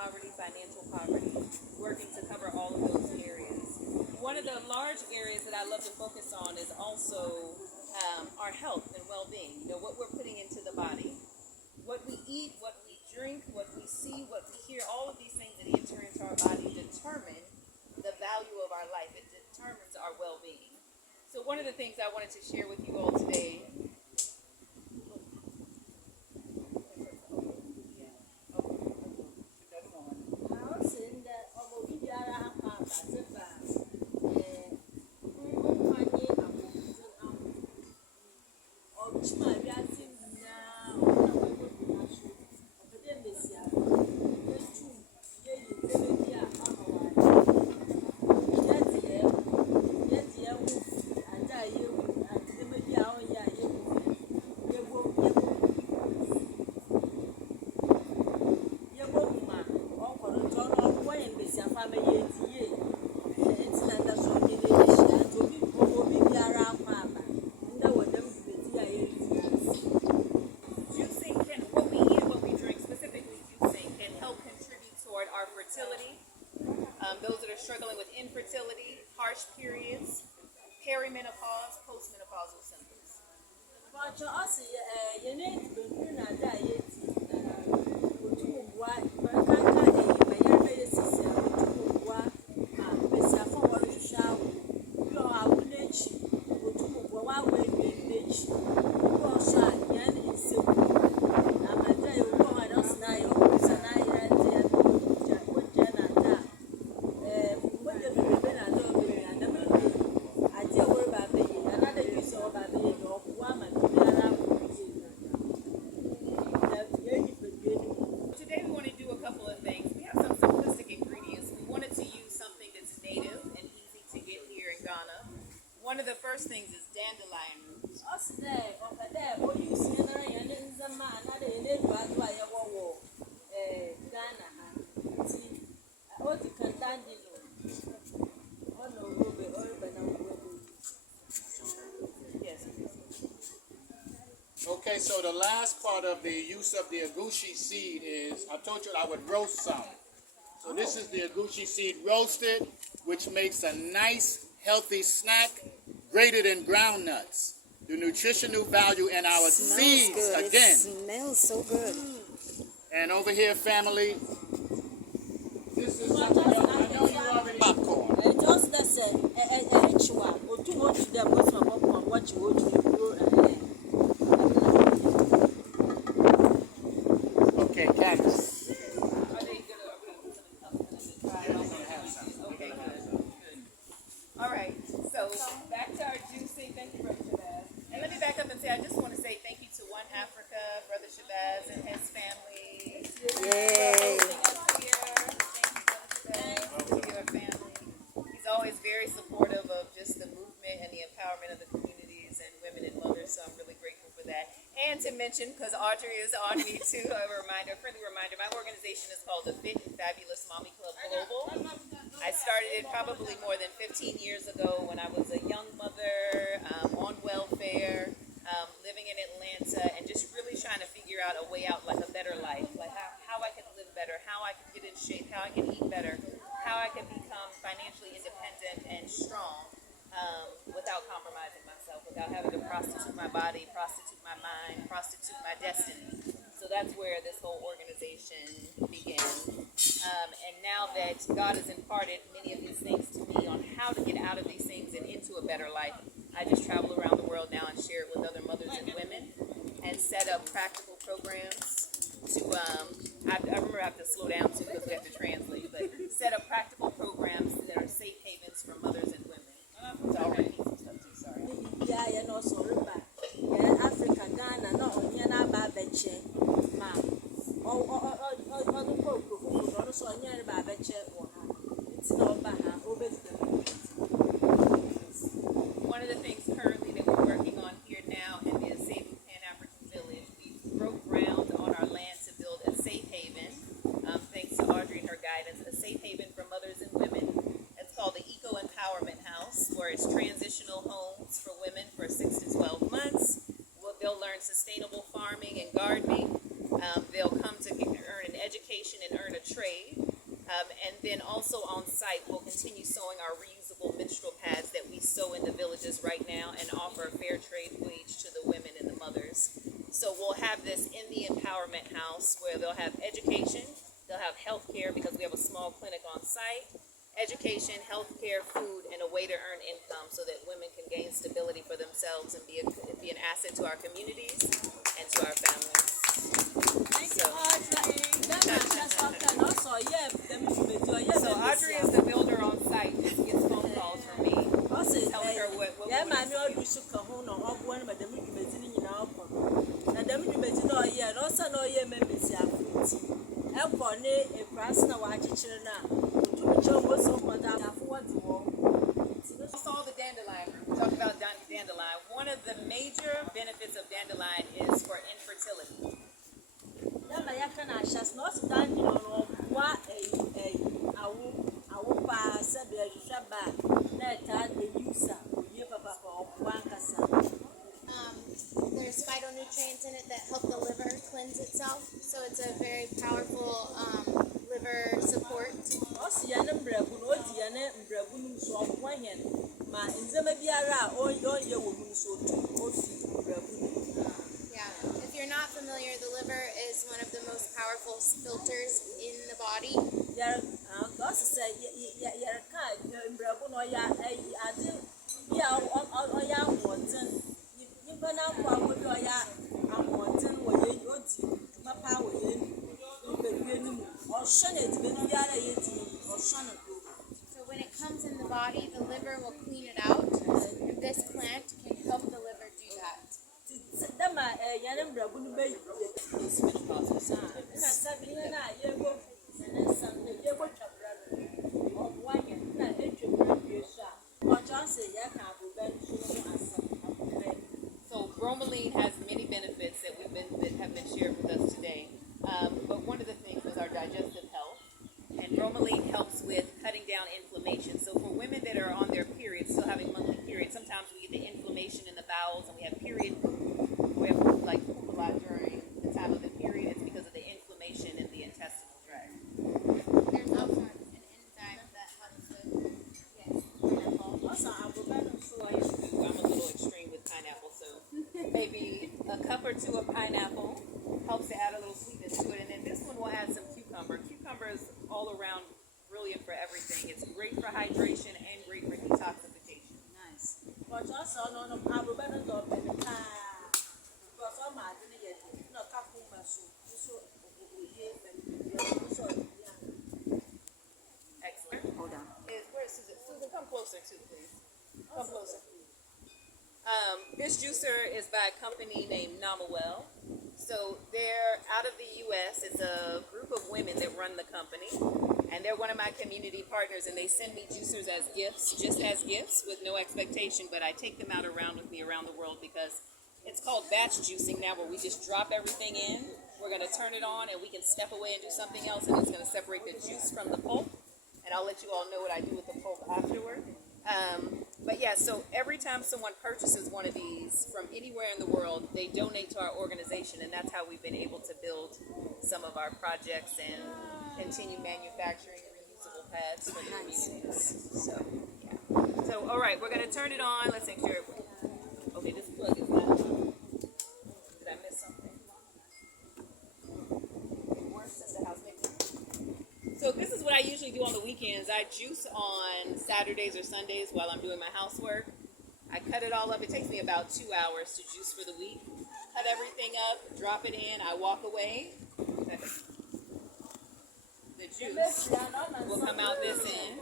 poverty, financial poverty, working to cover all of those areas. One of the large areas that I love to focus on is also our health and well-being. You know, what we're putting into the body, what we eat, what we drink, what we see, what we hear, all of these things that enter into our body determine the value of our life. It determines our well-being. So one of the things I wanted to share with you all today. Those that are struggling with infertility, harsh periods, perimenopause, postmenopausal symptoms. One of the first things is dandelion roots. Okay, so the last part of the use of the agushi seed is, I told you I would roast some. So this is the agushi seed roasted, which makes a nice, healthy snack, greater than ground nuts. The nutritional value in our seeds, good. again. It smells so good. And over here, family, this is something else. I know you already popcorn. Okay, Candace. Are they good? Okay, good. All right, so back to our juicing. Thank you, Brother Shabazz. And let me back up and say, I just want to say thank you to One Africa, Brother Shabazz and his family. Yay. Thank you, your family. He's always very supportive of just the movement and the empowerment of the communities and women and mothers, so I'm really grateful for that. And to mention, because Audrey is on me too, a friendly reminder, my organization is called the Fit and Fabulous Mommy Club Global. I started it probably more than 15 years ago when I was a young mother on welfare, living in Atlanta, and just really trying to figure out a way out, like a better life, like how I could live better, how I could get in shape, how I could eat better, how I could become financially independent and strong without compromising myself, without having to prostitute my body, prostitute my mind, prostitute my destiny. So that's where this whole organization began. And now that God has imparted many of these things to me on how to get out of these things and into a better life, I just travel around the world now and share it with other mothers and women and set up practical programs to, I remember I have to slow down too because we have to translate, but set up practical programs that are safe havens for mothers and women. So I'll repeat some stuff too, sorry. Africa, Ghana, no, Onyana Babeche, ma. One of the things currently that we're working on here now in the Saving Pan-African Village, we broke ground on our land to build a safe haven, thanks to Audrey and her guidance, a safe haven for mothers and women. It's called the Eco Empowerment House, where it's transitional homes for women for 6 to 12 months. They'll learn sustainable farming and gardening. They'll come to earn an education and earn a trade. And then also on site, we'll continue sewing our reusable menstrual pads that we sew in the villages right now and offer a fair trade wage to the women and the mothers. So we'll have this in the Empowerment House where they'll have education, they'll have health care because we have a small clinic on site, education, health care, food, and a way to earn income so that women can gain stability for themselves and be an asset to our communities and to our families. Thank you, Audrey. So Audrey is the builder on site. She gets phone calls from me telling her what we yeah, need man, to you're do. doing so cool. No, I'm going to the meeting in our and the meeting all year. Also, no year members are free. I'm going to a grass now. I teach you now. To show what's up with that. I saw the dandelion. We talked about dandelion. One of the major benefits of dandelion is for infertility. Yeah, my yakana shas not standing on what a pass a shabba. Let that the user. You papa or one cassa. There's phytonutrients in it that help the liver cleanse itself, so it's a very powerful liver support. Ossian and Brabun, Odian and Brabun, so one hand. My in Zamabiara, or your woman, so Yeah, if you're not familiar, the liver is one of the most powerful filters in the body. Yar, Goss said, Yar kind, Brabun, or ya, I do, yeah, or ya wanton. You go now, what you are, I'm wanting, or you go to Papa, or shun it, when you are or shun it. So when it comes in the body, the liver will clean it out. And this plant can help the liver do that. Dama, Yanam Brabun Bay, is Pentecostal. And I said, you go, and then some, you go to brother, or one, and I hate you, what John said, Yakan, So bromelain has many benefits that have been shared with us today. But one of the things was our digestive health. And bromelain helps with cutting down inflammation. So for women that are on their periods, still having monthly periods, sometimes we get the inflammation in the bowels and we have period poop. We have like poop a lot during the time of the period. It's because of the inflammation in the intestinal tract. There's also an enzyme that helps with pineapple. also, I'm I'm a little extreme with pineapple, so maybe a cup or two of pineapple helps to add a little sweetness to it. And then this one will add some cucumber. Cucumber is all around brilliant for everything. It's great for hydration and great for detoxification. nice. But also, no, I'm a better dog than the car. Because all my dinner, no, Kakuma, Excellent. hold on. Where's Susan? Susan, come closer too, please. Come closer. This juicer is by a company named Namawell. So they're out of the U.S. It's a group of women that run the company, and they're one of my community partners. And they send me juicers as gifts, just as gifts, with no expectation. But I take them out around with me around the world because it's called batch juicing now, where we just drop everything in. We're going to turn it on, and we can step away and do something else, and it's going to separate the juice from the pulp. And I'll let you all know what I do with the pulp afterward. But yeah, so every time someone purchases one of these from anywhere in the world, they donate to our organization, and that's how we've been able to build some of our projects and continue manufacturing reusable pads for the communities. So, yeah. So, all right, we're going to turn it on. Let's make sure. Okay, this plug is not. Did I miss something? Where's Sister House? So this is what I usually do on the weekends. I juice on Saturdays or Sundays while I'm doing my housework. I cut it all up. It takes me about 2 hours to juice for the week. Cut everything up, drop it in, I walk away. The juice will come out this end.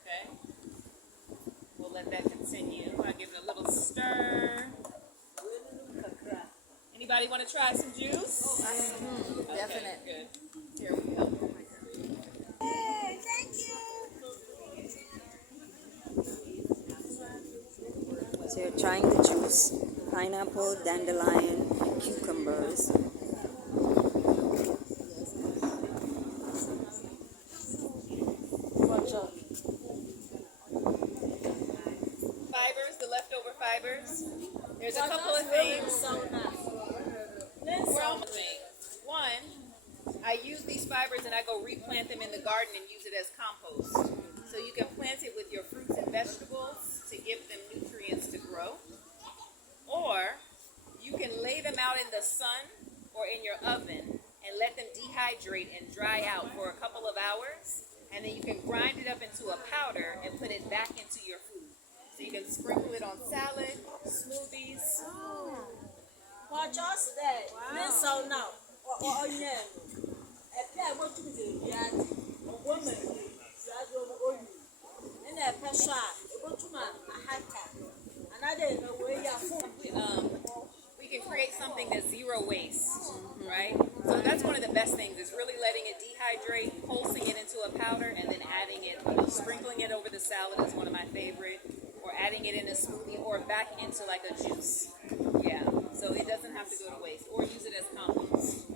Okay. We'll let that continue. I give it a little stir. Anybody want to try some juice? Okay, Definite. good. Here we go. Hey, thank you. So you're trying the juice, pineapple, dandelion, cucumbers. Fibers, the leftover fibers fibers. There's a couple of things. We're almost thing. One, I use these fibers and I go replant them in the garden and use it as compost. So you can plant it with your fruits and vegetables to give them nutrients to grow. Or you can lay them out in the sun or in your oven and let them dehydrate and dry out for a couple of hours. And then you can grind it up into a powder and put it back into your food. So you can sprinkle it on salad, smoothies. For just that, let's so now. Oh, yeah. If I want to be a woman, and that pressure, go to my hat. And I didn't know where you're We can create something that's zero waste, right? So that's one of the best things is really letting it dehydrate, pulsing it into a powder, and then adding it, sprinkling it over the salad is one of my favorite, or adding it in a smoothie, or back into like a juice. Yeah, so it doesn't have to go to waste, or use it as compost.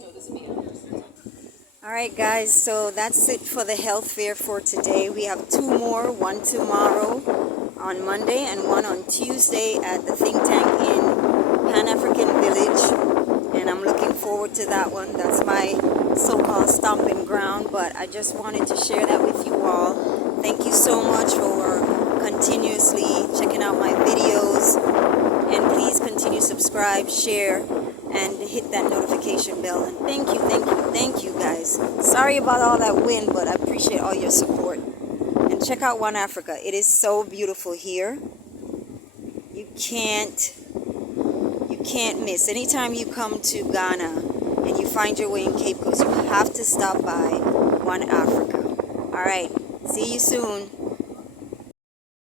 So this would be it. Alright guys, so that's it for the health fair for today. We have 2 more, one tomorrow on Monday and one on Tuesday at the think tank in Pan-African Village. And I'm looking forward to that one. That's my so-called stomping ground, but I just wanted to share that with you all. Thank you so much for continuously checking out my videos. And please continue to subscribe, share, and hit that notification bell. And thank you guys. Sorry about all that wind, but I appreciate all your support. And check out One Africa. It is so beautiful here. You can't miss. Anytime you come to Ghana and you find your way in Cape Coast, you have to stop by One Africa. Alright, see you soon.